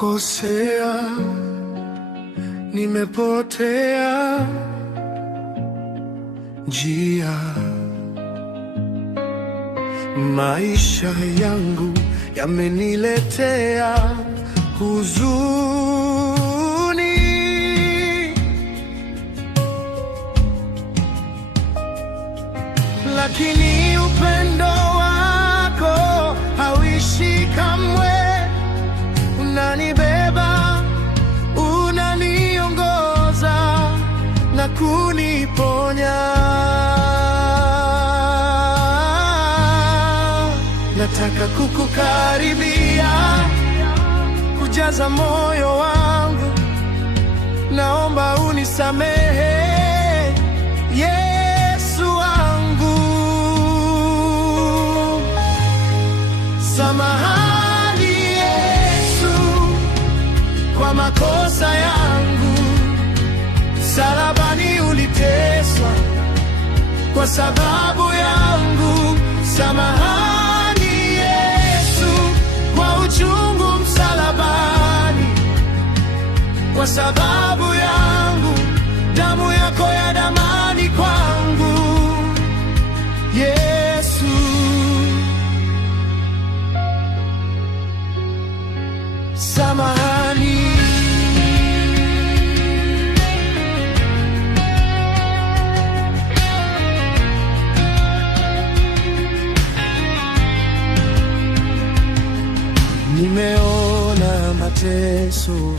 nimekukosea, nimepotea njia. Maisha yangu yameniletea huzuni, lakini upendo wako hauishi kamwe. Unanibeba, unaniongoza na kuniponya. Nataka kukukaribia, kujaza moyo wangu. Naomba unisamehe, Yesu wangu. Samahani Yesu kwa makosa yangu. Msalabani uliteswa kwa sababu yangu. Samahani Yesu kwa uchungu msalabani, kwa sababu yangu. Damu yako ya damani kwangu, Yesu. Samahani. Nimeona mateso,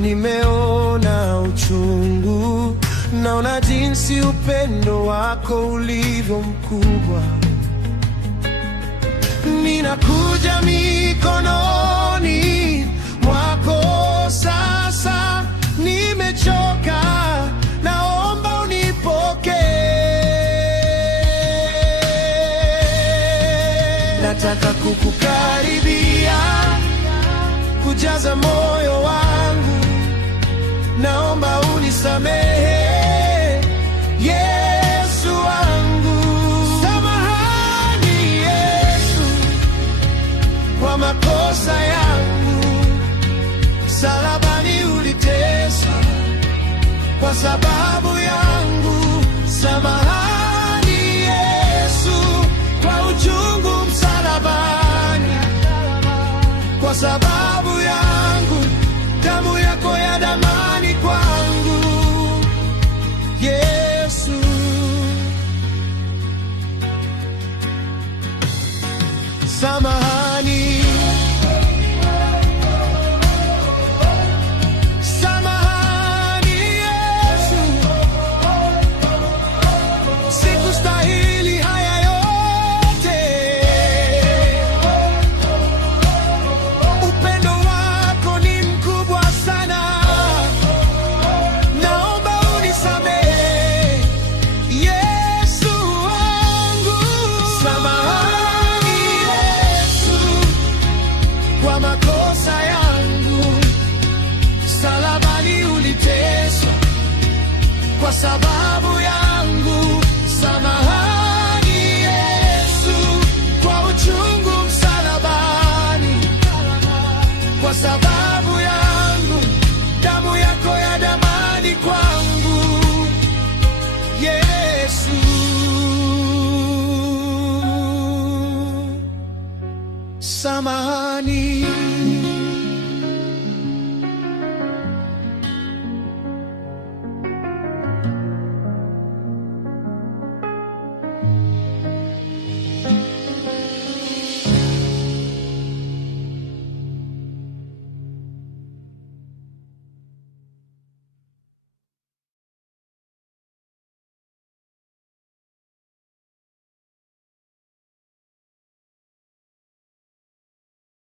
nimeona uchungu, naona jinsi upendo wako ulivyo mkubwa. Ninakuja mikononi mwako sasa, nimechoka, naomba unipokee. Nataka kukukaribia, kujaza moyo wangu. Naomba unisamehe, Yesu wangu. Samahani Yesu kwa makosa yangu. Msalabani uliteswa kwa sababu yangu. Samahani Yesu kwa uchungu msalabani, kwa sababu yangu. Damu yako ya damani kwangu, Yesu. Samahani. Samahani Yesu, sikustahili haya yote. Upendo wako ni mkubwa sana, naomba unisamehe, Yesu wangu. Samahani Yesu kwa makosa yangu. Msalabani uliteswa kwa sababu yangu. Samahani Yesu kwa uchungu msalabani, kwa sababu yangu. Damu yako ya damani kwangu, Yesu. Samahani.